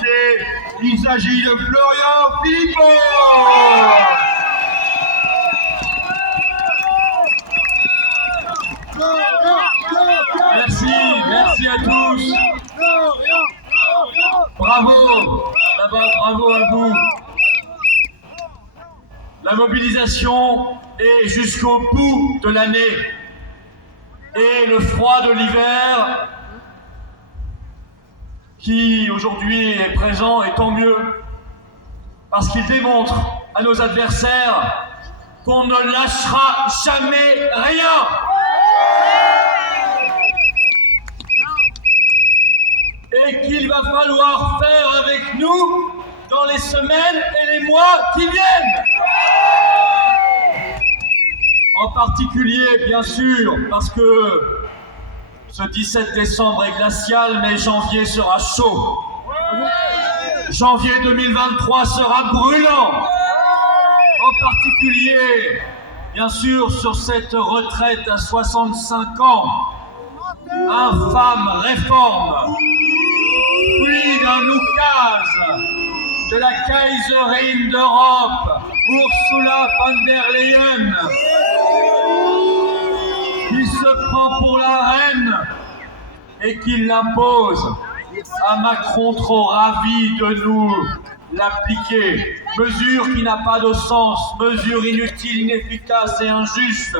qualifié. Il s'agit de Florian Philippot. Merci à tous. Bravo, d'abord bravo à vous. La mobilisation est jusqu'au bout de l'année. Et le froid de l'hiver, qui aujourd'hui est présent, et tant mieux, parce qu'il démontre à nos adversaires qu'on ne lâchera jamais rien. Et qu'il va falloir faire avec nous dans les semaines et les mois qui viennent. En particulier, bien sûr, parce que ce 17 décembre est glacial, mais janvier sera chaud. Janvier 2023 sera brûlant. En particulier, bien sûr, sur cette retraite à 65 ans, infâme réforme, puis d'un oukase de la Kaiserin d'Europe, Ursula von der Leyen, qui se prend pour la reine et qui l'impose à Macron trop ravi de nous l'appliquer. Mesure qui n'a pas de sens, mesure inutile, inefficace et injuste,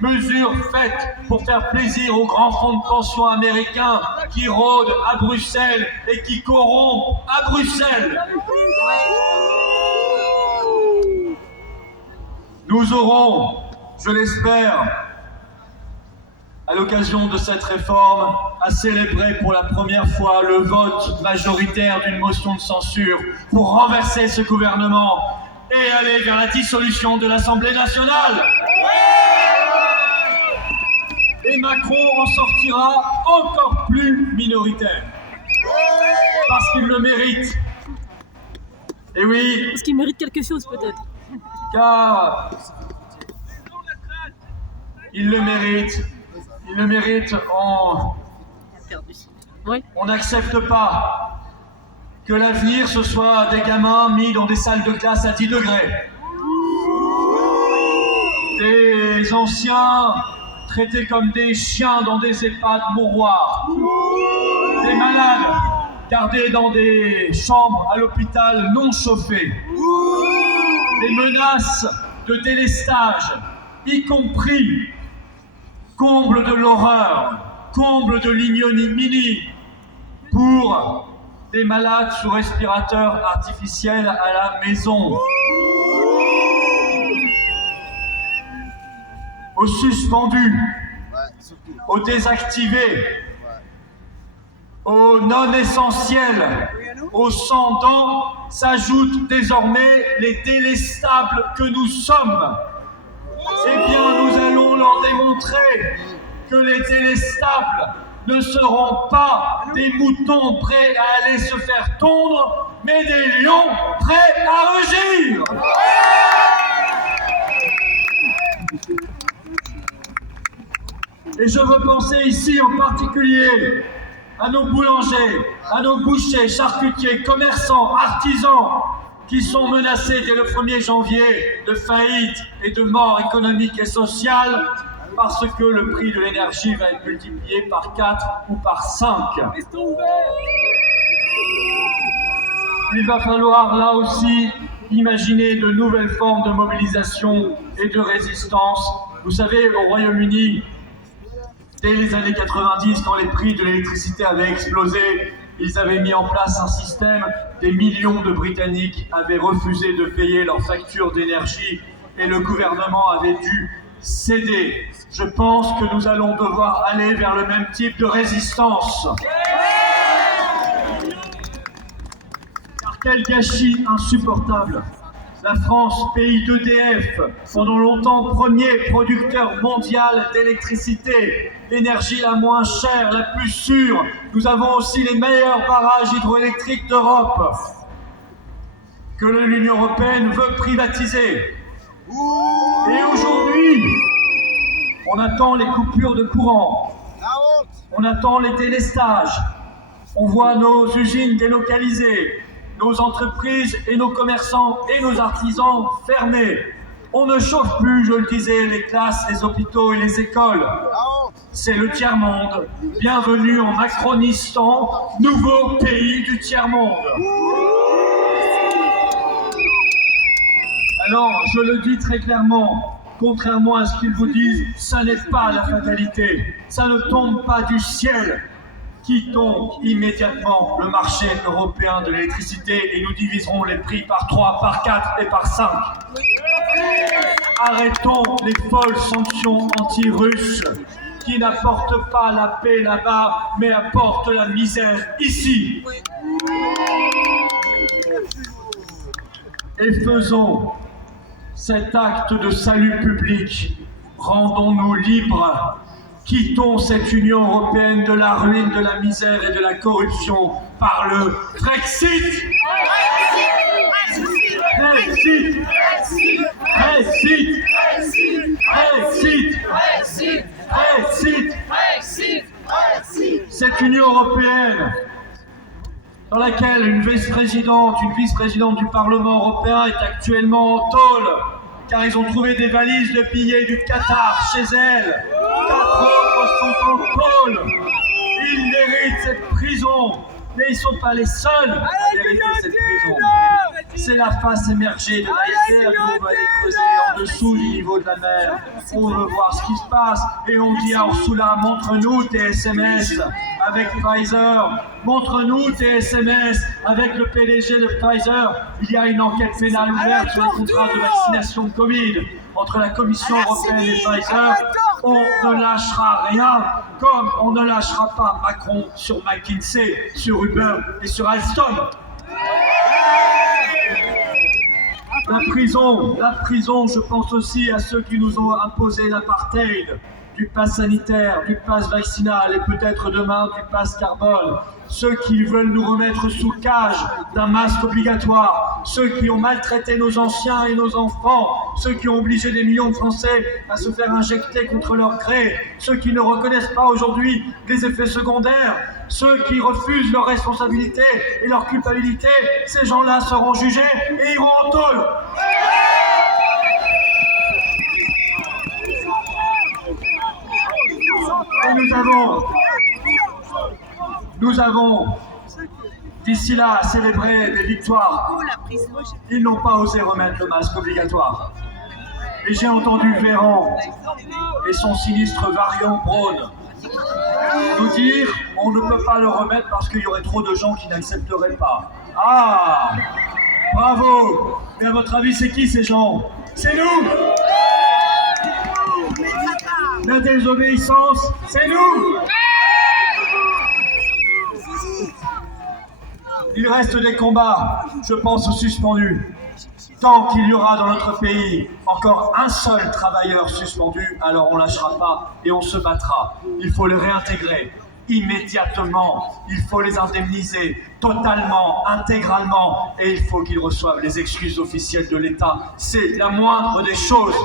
mesure faite pour faire plaisir aux grands fonds de pension américains qui rôdent à Bruxelles et qui corrompent à Bruxelles. Nous aurons, je l'espère, à l'occasion de cette réforme, à célébrer pour la première fois le vote majoritaire d'une motion de censure pour renverser ce gouvernement et aller vers la dissolution de l'Assemblée nationale. Et Macron en sortira encore plus minoritaire. Parce qu'il le mérite. Et oui. Parce qu'il mérite quelque chose peut-être. Car il le mérite. Il le mérite. On n'accepte pas que l'avenir ce soit des gamins mis dans des salles de classe à 10 degrés. Des anciens traités comme des chiens dans des EHPAD mouroirs. Des malades gardés dans des chambres à l'hôpital non chauffées. Des menaces de délestage, y compris comble de l'horreur, comble de l'ignominie pour des malades sous respirateur artificiel à la maison. Aux suspendus, aux désactivés, aux non-essentiels, aux sans-dents, s'ajoutent désormais les délestables que nous sommes. Eh bien, nous allons leur démontrer que les délestables ne seront pas des moutons prêts à aller se faire tondre, mais des lions prêts à rugir. Et je veux penser ici en particulier à nos boulangers, à nos bouchers, charcutiers, commerçants, artisans, qui sont menacés dès le 1er janvier de faillite et de mort économique et sociale parce que le prix de l'énergie va être multiplié par 4 ou par 5. Il va falloir là aussi imaginer de nouvelles formes de mobilisation et de résistance. Vous savez, au Royaume-Uni, dès les années 90, quand les prix de l'électricité avaient explosé, ils avaient mis en place un système. Des millions de Britanniques avaient refusé de payer leurs factures d'énergie et le gouvernement avait dû céder. Je pense que nous allons devoir aller vers le même type de résistance. Car quel gâchis insupportable! La France, pays d'EDF, pendant longtemps premier producteur mondial d'électricité, l'énergie la moins chère, la plus sûre. Nous avons aussi les meilleurs barrages hydroélectriques d'Europe que l'Union européenne veut privatiser. Et aujourd'hui, on attend les coupures de courant, on attend les délestages, On voit nos usines délocalisées, nos entreprises et nos commerçants et nos artisans fermés. On ne chauffe plus, je le disais, les classes, les hôpitaux et les écoles. C'est le tiers-monde. Bienvenue en Macronistan, nouveau pays du tiers-monde. Alors, je le dis très clairement, contrairement à ce qu'ils vous disent, ça n'est pas la fatalité. Ça ne tombe pas du ciel. Quittons immédiatement le marché européen de l'électricité et nous diviserons les prix par 3, par 4 et par 5. Arrêtons les folles sanctions anti-russes qui n'apportent pas la paix là-bas, mais apportent la misère ici. Et faisons cet acte de salut public. Rendons-nous libres. Quittons cette Union européenne de la ruine, de la misère et de la corruption par le Brexit. Brexit. Brexit. Brexit. Brexit. Brexit. Cette Union européenne dans laquelle une vice-présidente du Parlement européen est actuellement en tôle, car ils ont trouvé des valises de billets du Qatar chez elle. 4 autres sont en tôle. Ils méritent cette prison. Mais ils ne sont pas les seuls à mériter cette prison. C'est la face émergée de l'iceberg où on va aller creuser en dessous du niveau de la mer. On veut voir ce qui se passe. Et on dit à Ursula, montre-nous tes SMS avec Pfizer. Montre-nous tes SMS avec le PDG de Pfizer. Il y a une enquête pénale ouverte sur les contrats de vaccination de Covid entre la Commission européenne et Pfizer. On ne lâchera rien, comme on ne lâchera pas Macron sur McKinsey, sur Uber et sur Alstom. La prison, je pense aussi à ceux qui nous ont imposé l'apartheid, du pass sanitaire, du pass vaccinal et peut-être demain du pass carbone. Ceux qui veulent nous remettre sous cage d'un masque obligatoire, ceux qui ont maltraité nos anciens et nos enfants, ceux qui ont obligé des millions de Français à se faire injecter contre leur gré, ceux qui ne reconnaissent pas aujourd'hui les effets secondaires, ceux qui refusent leur responsabilité et leur culpabilité, ces gens-là seront jugés et iront en tôle. Et nous avons, d'ici là, célébré des victoires. Ils n'ont pas osé remettre le masque obligatoire. Et j'ai entendu Véran et son sinistre variant Braun nous dire on ne peut pas le remettre parce qu'il y aurait trop de gens qui n'accepteraient pas. Ah, bravo. Mais à votre avis, c'est qui ces gens? C'est nous. La désobéissance, c'est nous. Il reste des combats, je pense aux suspendus. Tant qu'il y aura dans notre pays encore un seul travailleur suspendu, alors on ne lâchera pas et on se battra. Il faut les réintégrer immédiatement. Il faut les indemniser totalement, intégralement, et il faut qu'ils reçoivent les excuses officielles de l'État. C'est la moindre des choses.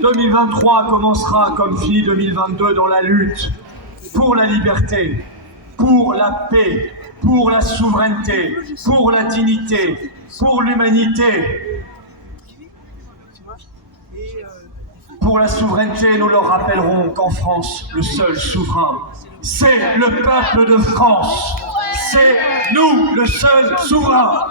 2023 commencera comme finit 2022 dans la lutte pour la liberté, pour la paix, pour la souveraineté, pour la dignité, pour l'humanité. Pour la souveraineté, nous leur rappellerons qu'en France, le seul souverain, c'est le peuple de France. C'est nous, le seul souverain.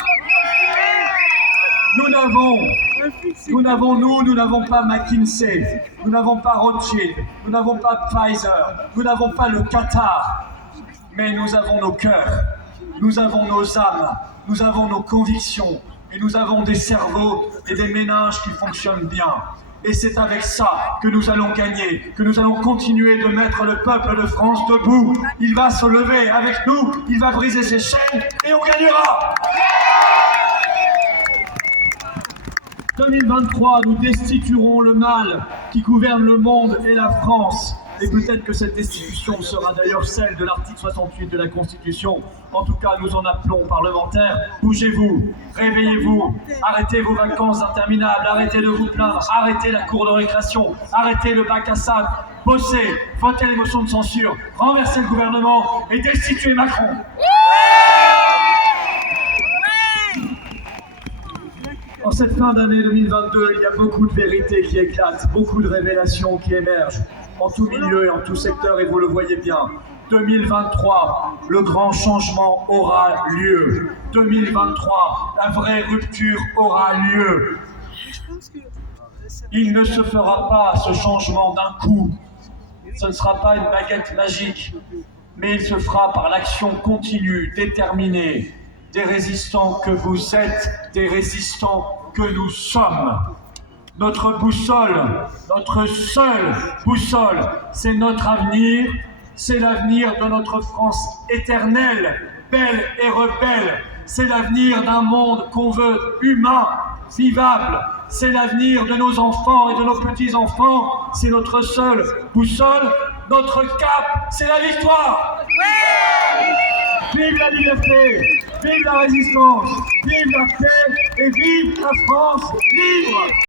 Nous n'avons pas McKinsey, nous n'avons pas Rothschild, nous n'avons pas Pfizer, nous n'avons pas le Qatar, mais nous avons nos cœurs, nous avons nos âmes, nous avons nos convictions, et nous avons des cerveaux et des méninges qui fonctionnent bien. Et c'est avec ça que nous allons gagner, que nous allons continuer de mettre le peuple de France debout. Il va se lever avec nous, il va briser ses chaînes, et on gagnera. 2023, nous destituerons le mal qui gouverne le monde et la France. Et peut-être que cette destitution sera d'ailleurs celle de l'article 68 de la Constitution. En tout cas, nous en appelons parlementaires. Bougez-vous, réveillez-vous, arrêtez vos vacances interminables, arrêtez de vous plaindre, arrêtez la cour de récréation, arrêtez le bac à sable, bosser, voter les motions de censure, renverser le gouvernement et destituer Macron. En cette fin d'année 2022, il y a beaucoup de vérités qui éclatent, beaucoup de révélations qui émergent, en tout milieu et en tout secteur, et vous le voyez bien. 2023, le grand changement aura lieu. 2023, la vraie rupture aura lieu. Il ne se fera pas ce changement d'un coup. Ce ne sera pas une baguette magique, mais il se fera par l'action continue, déterminée, des résistants que vous êtes, des résistants que nous sommes. Notre boussole, notre seule boussole, c'est notre avenir, c'est l'avenir de notre France éternelle, belle et rebelle. C'est l'avenir d'un monde qu'on veut humain, vivable. C'est l'avenir de nos enfants et de nos petits-enfants. C'est notre seule boussole. Notre cap, c'est la victoire. Vive la liberté, vive la résistance, vive la paix et vive la France libre.